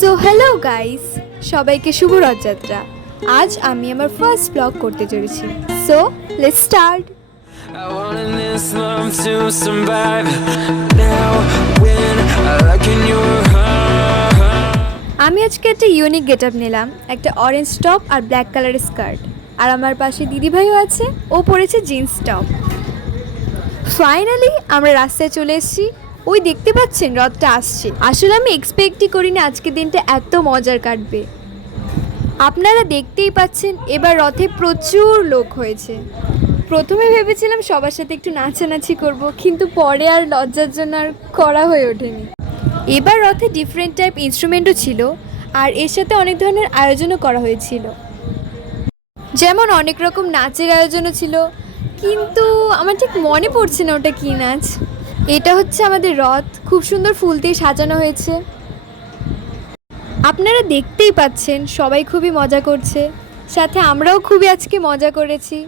So hello guys, সবাইকে শুভ রথযাত্রা। আজ আমি আমার ফার্স্ট ব্লগ করতে চলেছি। So let's start. I wanted this love to survive now when I look in your heart. আমি আজকে একটা ইউনিক গেট আপ নিলাম, একটা অরেঞ্জ টপ আর ব্ল্যাক কালারের স্কার্ট। আর আমার পাশে দিদিভাইও আছে, ও পরেছে জিন্স টপ। ফাইনালি আমরা রাস্তায় চলে এসেছি। ওই দেখতে পাচ্ছেন রথটা আসছে। আসলে আমি এক্সপেক্টই করিনি আজকের দিনটা এত মজার কাটবে। আপনারা দেখতেই পাচ্ছেন এবার রথে প্রচুর লোক হয়েছে। প্রথমে ভেবেছিলাম সবার সাথে একটু নাচানাচি করব, কিন্তু পরে আর লজ্জার জন্য আর করা হয়ে ওঠেনি। এবার রথে ডিফারেন্ট টাইপ ইনস্ট্রুমেন্টও ছিল, আর এর সাথে অনেক ধরনের আয়োজনও করা হয়েছিল। যেমন অনেক রকম নাচের আয়োজনও ছিল, কিন্তু আমার ঠিক মনে পড়ছে না ওটা কী নাচ। এটা হচ্ছে আমাদের রথ, খুব সুন্দর ফুল দিয়ে সাজানো হয়েছে। আপনারা দেখতেই পাচ্ছেন সবাই খুবই মজা করছে, সাথে আমরাও খুবই আজকে মজা করেছি।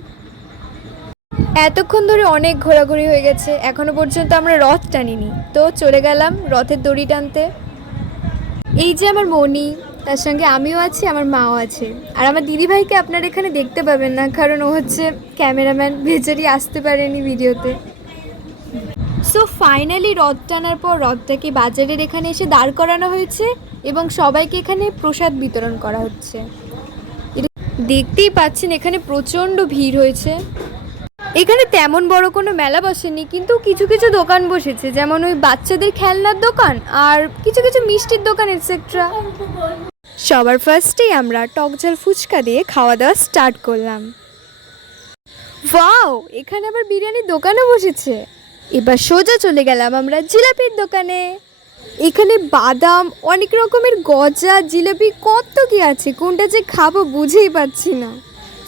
এতক্ষণ ধরে অনেক ঘোরাঘুরি হয়ে গেছে, এখনো পর্যন্ত আমরা রথ টানিনি, তো চলে গেলাম রথের দড়ি টানতে। এই যে আমার মনি, তার সঙ্গে আমিও আছি, আমার মাও আছে। আর আমার দিদিভাইকে আপনারা এখানে দেখতে পাবেন না, কারণ ও হচ্ছে ক্যামেরাম্যান, বেচারি আসতে পারেনি ভিডিওতে। সো ফাইনালি রথ টানার পর রথটাকে বাজারের এখানে এসে দাঁড় করানো হয়েছে এবং সবাইকে এখানে প্রসাদ বিতরণ করা হচ্ছে। দেখতেই পাচ্ছেন এখানে প্রচণ্ড ভিড় হয়েছে। এখানে তেমন বড় কোনো মেলা বসেনি, কিন্তু কিছু কিছু দোকান বসেছে, যেমন ওই বাচ্চাদের খেলনার দোকান আর কিছু কিছু মিষ্টির দোকান এটসেট্রা। সবার ফার্স্টেই আমরা টকঝাল ফুচকা দিয়ে খাওয়া দাওয়া স্টার্ট করলাম। ওয়াও, এখানে আবার বিরিয়ানির দোকানও বসেছে। এবার সোজা চলে গেলাম আমরা জিলাপির দোকানে। এখানে বাদাম, অনেক রকমের গজা, জিলাপি, কত কি আছে, কোনটা যে খাবো বুঝেই পাচ্ছি না।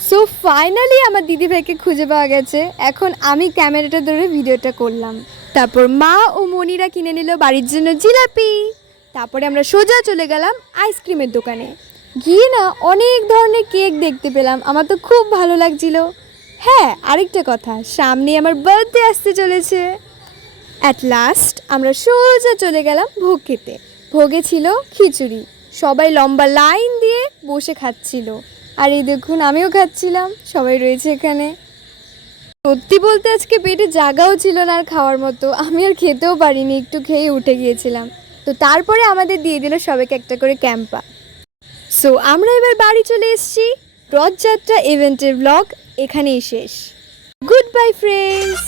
সো ফাইনালি আমার দিদিভাইকে খুঁজে পাওয়া গেছে। এখন আমি ক্যামেরাটা ধরে ভিডিওটা করলাম। তারপর মা ও মনিরা কিনে নিল বাড়ির জন্য জিলাপি। তারপরে আমরা সোজা চলে গেলাম আইসক্রিমের দোকানে। গিয়ে না অনেক ধরনের কেক দেখতে পেলাম, আমার তো খুব ভালো লাগছিল। হ্যাঁ, আরেকটা কথা, সামনে আমার বার্থডে আসতে চলেছে। অ্যাট লাস্ট আমরা সোজা চলে গেলাম ভোগ খেতে। ভোগে ছিল খিচুড়ি, সবাই লম্বা লাইন দিয়ে বসে খাচ্ছিল। আর এই দেখুন আমিও খাচ্ছিলাম, সবাই রয়েছে এখানে। সত্যি বলতে আজকে পেটে জায়গাও ছিল না আর খাওয়ার মতো, আমি আর খেতেও পারিনি, একটু খেয়ে উঠে গিয়েছিলাম। তো তারপরে আমাদের দিয়ে দিল সবাইকে একটা করে ক্যাম্পা। সো আমরা এবার বাড়ি চলে এসেছি। রথযাত্রা ইভেন্টের ব্লগ এখানেই শেষ। Good bye friends.